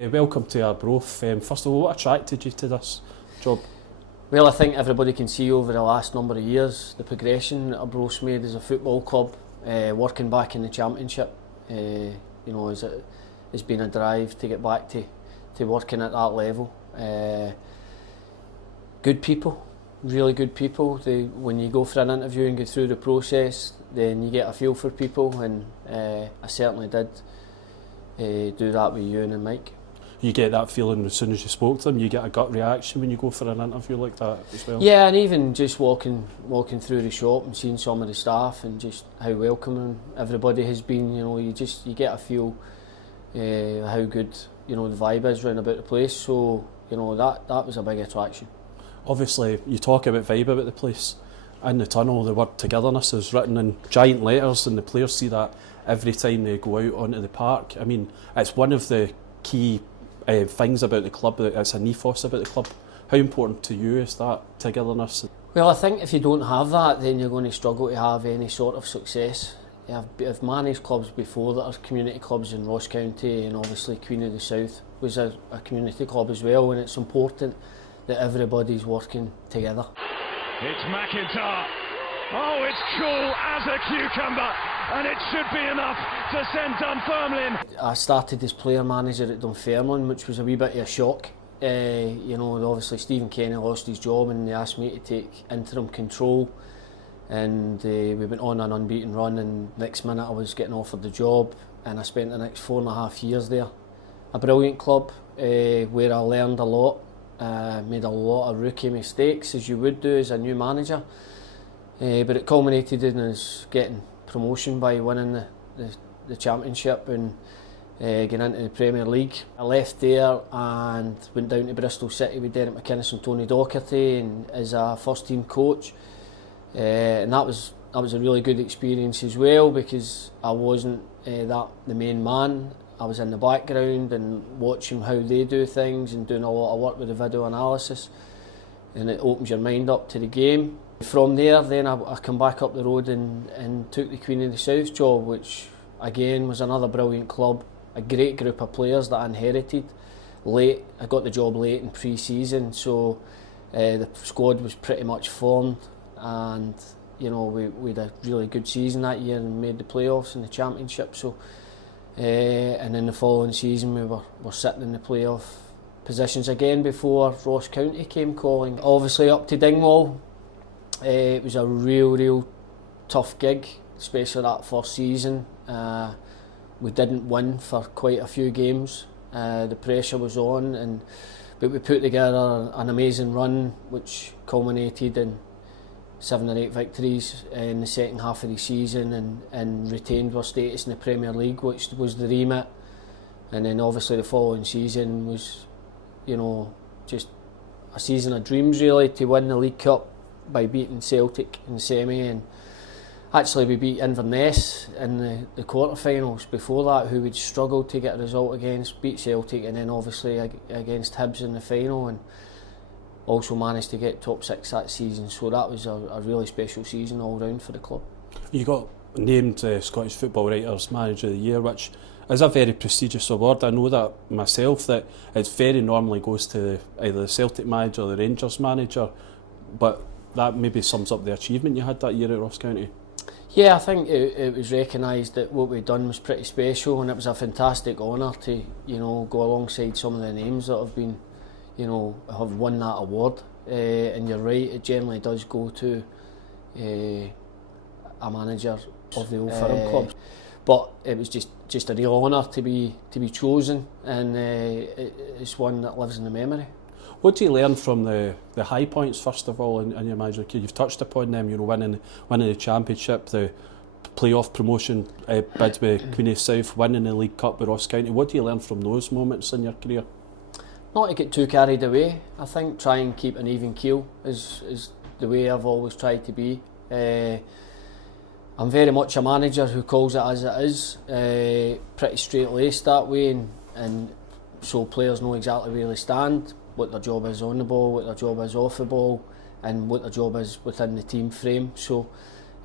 Welcome to Arbroath. First of all, what attracted you to this job? Well, I think everybody can see over the last number of years the progression that Arbroath's made as a football club, working back in the Championship. It's been a drive to get back to working at that level. Good people, really good people. When you go for an interview and go through the process, then you get a feel for people, and I certainly did do that with Ewan and Mike. You get that feeling as soon as you spoke to them. You get a gut reaction when you go for an interview like that as well. Yeah, and even just walking through the shop and seeing some of the staff and just how welcoming everybody has been. You get a feel how good the vibe is round about the place. So that was a big attraction. Obviously, you talk about vibe about the place. In the tunnel, the word togetherness is written in giant letters, and the players see that every time they go out onto the park. I mean, it's one of the key things about the club. It's an ethos about the club. How important to you is that togetherness? Well, I think if you don't have that, then you're going to struggle to have any sort of success. I've managed clubs before that are community clubs in Ross County, and obviously Queen of the South was a community club as well, and it's important that everybody's working together. It's McIntyre. Oh, it's cool as a cucumber, and it should be enough to send Dunfermline. I started as player manager at Dunfermline, which was a wee bit of a shock. Obviously Stephen Kenny lost his job, and they asked me to take interim control, and we went on an unbeaten run, and next minute I was getting offered the job, and I spent the next 4.5 years there. A brilliant club where I learned a lot, made a lot of rookie mistakes, as you would do as a new manager. But it culminated in us getting promotion by winning the Championship and getting into the Premier League. I left there and went down to Bristol City with Derek McInnes and Tony Docherty and as a first team coach. And that was a really good experience as well, because I wasn't the main man. I was in the background and watching how they do things and doing a lot of work with the video analysis, and it opens your mind up to the game. From there, then I come back up the road and took the Queen of the South job, which again was another brilliant club, a great group of players that I inherited late. I got the job late in pre-season, so the squad was pretty much formed, and we had a really good season that year and made the playoffs in the Championship. So and in the following season we were sitting in the playoff positions again before Ross County came calling. Obviously up to Dingwall. It was a real tough gig, especially that first season. We didn't win for quite a few games. The pressure was on, but we put together an amazing run, which culminated in 7 or 8 victories in the second half of the season, and retained our status in the Premier League, which was the remit. And then obviously the following season was, just a season of dreams really, to win the League Cup by beating Celtic in the semi, and actually we beat Inverness in the quarter-finals before that, who we'd struggled to get a result against, beat Celtic, and then obviously against Hibs in the final, and also managed to get top 6 that season. So that was a really special season all round for the club. You got named Scottish Football Writers Manager of the Year, which is a very prestigious award. I know that myself, that it very normally goes to either the Celtic manager or the Rangers manager, but that maybe sums up the achievement you had that year at Ross County. Yeah, I think it was recognised that what we'd done was pretty special, and it was a fantastic honour to go alongside some of the names that have been have won that award. And you're right, it generally does go to a manager of the Old Firm club, but it was just a real honour to be chosen, and it's one that lives in the memory. What do you learn from the high points, first of all, in your manager career? You've touched upon them, winning the Championship, the playoff promotion bid with Queen of the South, winning the League Cup with Ross County. What do you learn from those moments in your career? Not to get too carried away. I think try and keep an even keel is the way I've always tried to be. I'm very much a manager who calls it as it is, pretty straight-laced that way, and so players know exactly where they stand, what their job is on the ball, what their job is off the ball, and what their job is within the team frame. So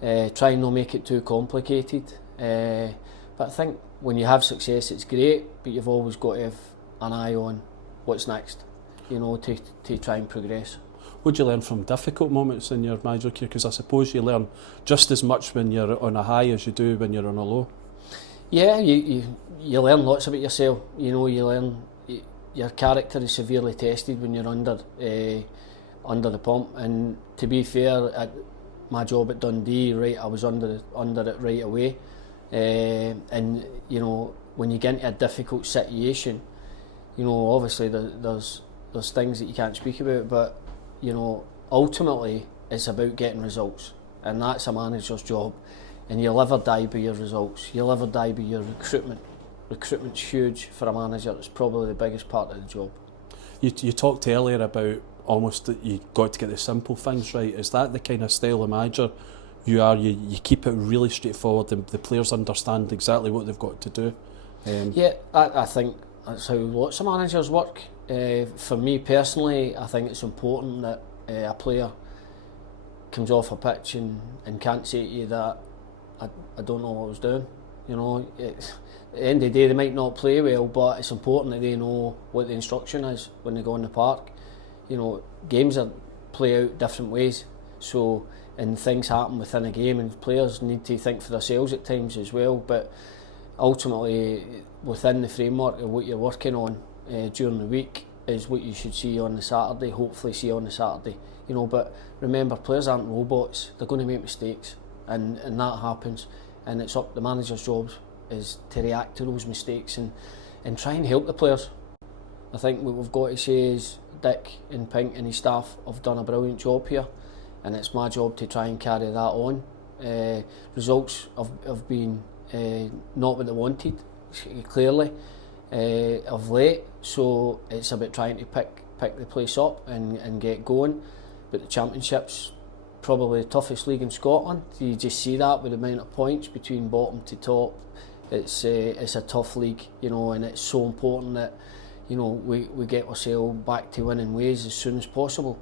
try and not make it too complicated. But I think when you have success, it's great, but you've always got to have an eye on what's next, to try and progress. What do you learn from difficult moments in your manager career? Because I suppose you learn just as much when you're on a high as you do when you're on a low. Yeah, you learn lots about yourself. You learn your character is severely tested when you're under the pump. And to be fair, at my job at Dundee, I was under it right away. And when you get into a difficult situation, obviously there's things that you can't speak about, but ultimately it's about getting results, and that's a manager's job. And you'll ever die by your results. You'll ever die by your recruitment. Recruitment's huge for a manager. It's probably the biggest part of the job. You talked earlier about almost that you got to get the simple things right. Is that the kind of style of manager you are? You keep it really straightforward. The players understand exactly what they've got to do. Yeah, I think that's how lots of managers work. For me personally, I think it's important that a player comes off a pitch and can't say to you that I don't know what I was doing. At the end of the day, they might not play well, but it's important that they know what the instruction is when they go in the park. Games play out different ways, and things happen within a game, and players need to think for themselves at times as well. But ultimately, within the framework of what you're working on during the week is what you should see on the Saturday, hopefully see on the Saturday. But remember, players aren't robots. They're going to make mistakes, and that happens, and it's up the manager's job is to react to those mistakes and try and help the players. I think what we've got to say is Dick and Pink and his staff have done a brilliant job here, and it's my job to try and carry that on. Results have been not what they wanted, clearly, of late, so it's about trying to pick the place up and get going. But the Championship's probably the toughest league in Scotland. You just see that with the amount of points between bottom to top. It's a tough league, and it's so important that we get ourselves back to winning ways as soon as possible.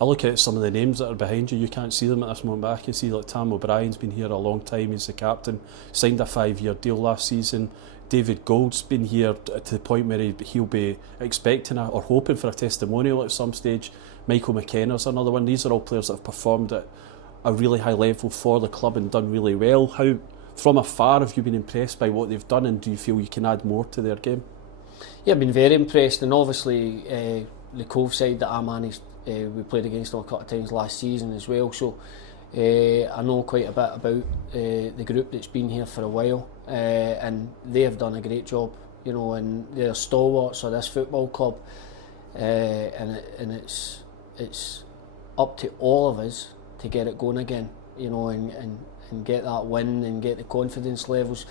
I look at some of the names that are behind you. You can't see them at this moment, but I can see like Tam O'Brien's been here a long time. He's the captain, signed a 5-year deal last season. David Gould's been here to the point where he'll be expecting or hoping for a testimonial at some stage. Michael McKenna's another one. These are all players that have performed at a really high level for the club and done really well. How, from afar, have you been impressed by what they've done, and do you feel you can add more to their game? Yeah, I've been very impressed, and obviously the Cove side that I managed, we played against them a couple of times last season as well, so I know quite a bit about the group that's been here for a while, and they have done a great job, and they're stalwarts of this football club, and it's up to all of us to get it going again, and get that win and get the confidence levels.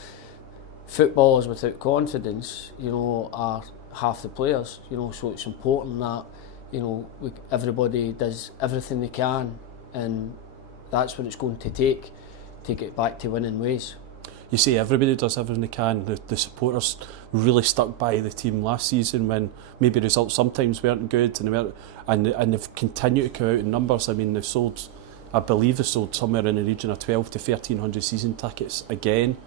Footballers without confidence, are half the players, so it's important that everybody does everything they can, and that's what it's going to take to get back to winning ways. You say everybody does everything they can. The supporters really stuck by the team last season when maybe results sometimes weren't good, and they've continued to come out in numbers. I mean, I believe they've sold somewhere in the region of 12 to 1,300 season tickets again.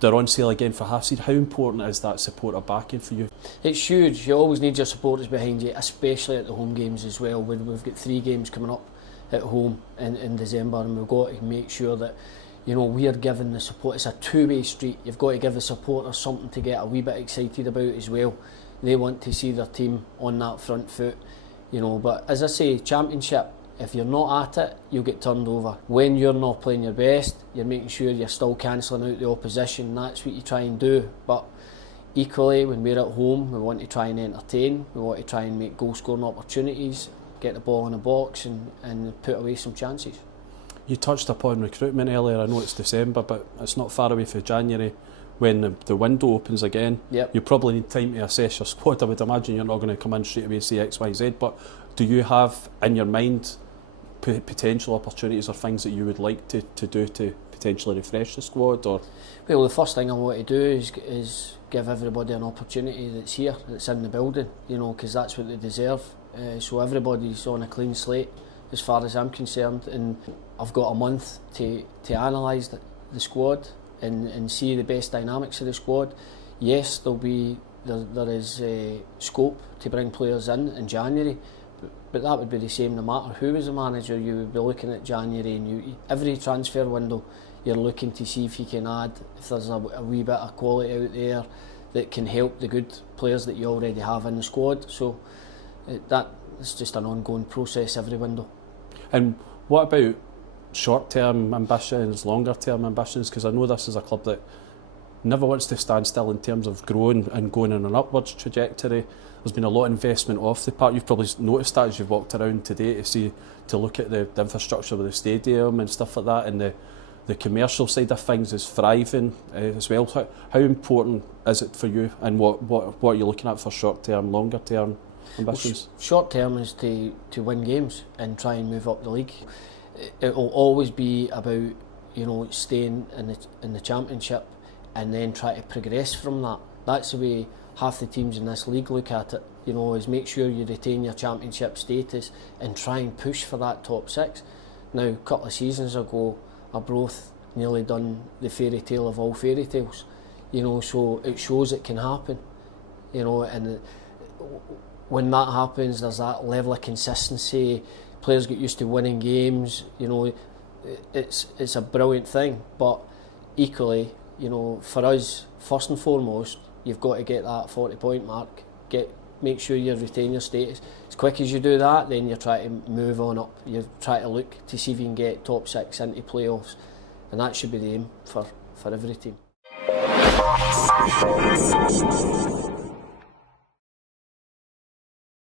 They're on sale again for half season. How important is that supporter backing for you? It's huge. You always need your supporters behind you, especially at the home games as well. We've got 3 games coming up at home in December, and we've got to make sure that we are giving the support. It's a two-way street. You've got to give the supporters something to get a wee bit excited about as well. They want to see their team on that front foot, But as I say, Championship, if you're not at it, you'll get turned over. When you're not playing your best, you're making sure you're still cancelling out the opposition. That's what you try and do. But equally, when we're at home, we want to try and entertain. We want to try and make goal-scoring opportunities, get the ball in the box and put away some chances. You touched upon recruitment earlier. I know it's December, but it's not far away from January when the window opens again. Yep. You probably need time to assess your squad. I would imagine you're not going to come in straight away and say X, Y, Z, but do you have in your mind potential opportunities or things that you would like to do to potentially refresh the squad? Or well, the first thing I want to do is give everybody an opportunity that's here, that's in the building, because that's what they deserve. So everybody's on a clean slate as far as I'm concerned, and I've got a month to analyse the squad and see the best dynamics of the squad. Yes, there is scope to bring players in January, but that would be the same no matter who was the manager. You would be looking at January, and every transfer window you're looking to see if you can add, if there's a wee bit of quality out there that can help the good players that you already have in the squad. So that is just an ongoing process every window. And what about short-term ambitions, longer-term ambitions? Because I know this is a club that never wants to stand still in terms of growing and going on an upwards trajectory. There's been a lot of investment off the park. You've probably noticed that as you've walked around today to look at the infrastructure with the stadium and stuff like that, and the commercial side of things is thriving as well. How important is it for you, and what are you looking at for short-term, longer-term ambitions? Well, short-term is to win games and try and move up the league. It will always be about staying in the Championship and then try to progress from that. That's the way half the teams in this league look at it. Is make sure you retain your Championship status and try and push for that top six. Now, a couple of seasons ago, Arbroath nearly done the fairy tale of all fairy tales. So it shows it can happen. And when that happens, there's that level of consistency. Players get used to winning games. It's a brilliant thing. But equally, for us, first and foremost, you've got to get that 40-point mark. Make sure you retain your status. As quick as you do that, then you try to move on up. You try to look to see if you can get top six into playoffs, and that should be the aim for every team.